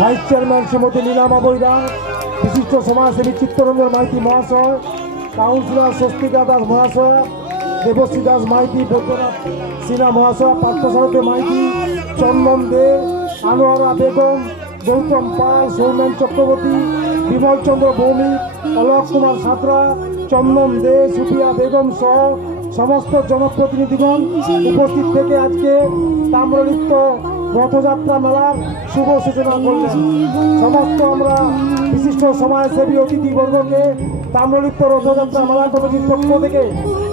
Vice chairman Shrimati নীলামা বৈরা, বিশিষ্ট সমাজসেবী চিত্তরঞ্জন মাইতি মহাশয়, কাউন্সিলর স্বস্তিকা দাস মহাশয়, দেবশ্রী দাস মাইতি, বৈদ্যনাথ সিনহা মহাশয়, পার্থসারথী মাইতি, চন্দন দে, আনোয়ারা বেগম, গৌতম পাল, সৌমেন চক্রবর্তী, বিমল চন্দ্র ভৌমিক, অলোক কুমার সাঁতরা, চন্দন দে, সুফিয়া বেগম সহ সমস্ত জনপ্রতিনিধিগণ উপস্থিত থেকে আজকে তাম্রলিপ্ত রথযাত্রা মেলার শুভ সূচনা করলেন। সমস্ত আমরা বিশিষ্ট সমাজসেবী অতিথিবর্গকে তাম্রলিপ্ত রথযাত্রা মেলা কমিটির পক্ষ থেকে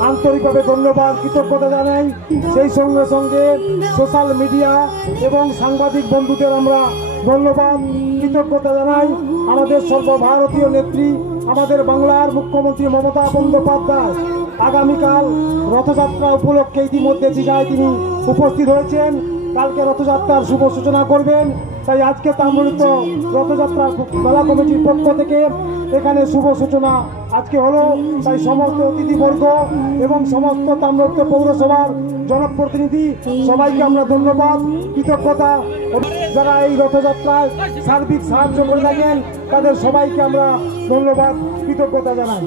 আন্তরিকভাবে ধন্যবাদ, কৃতজ্ঞতা জানাই। সেই সঙ্গে সঙ্গে সোশ্যাল মিডিয়া এবং সাংবাদিক বন্ধুদের আমরা ধন্যবাদ, কৃতজ্ঞতা জানাই। আমাদের সর্বভারতীয় নেত্রী, আমাদের বাংলার মুখ্যমন্ত্রী মমতা বন্দ্যোপাধ্যায় আগামীকাল রথযাত্রা উপলক্ষে ইতিমধ্যে দীঘায় তিনি উপস্থিত হয়েছেন। কালকে রথযাত্রার শুভ সূচনা করবেন। তাই আজকে তাম্রলিপ্ত রথযাত্রা মেলা কমিটির পক্ষ থেকে এখানে শুভ সূচনা আজকে হলো। তাই সমস্ত অতিথিবর্গ এবং সমস্ত তাম্রলিপ্ত পৌরসভার জনপ্রতিনিধি সবাইকে আমরা ধন্যবাদ, কৃতজ্ঞতা। যারা এই রথযাত্রায় সার্বিক সাহায্য করে থাকেন তাদের সবাইকে আমরা ধন্যবাদ, কৃতজ্ঞতা জানাই।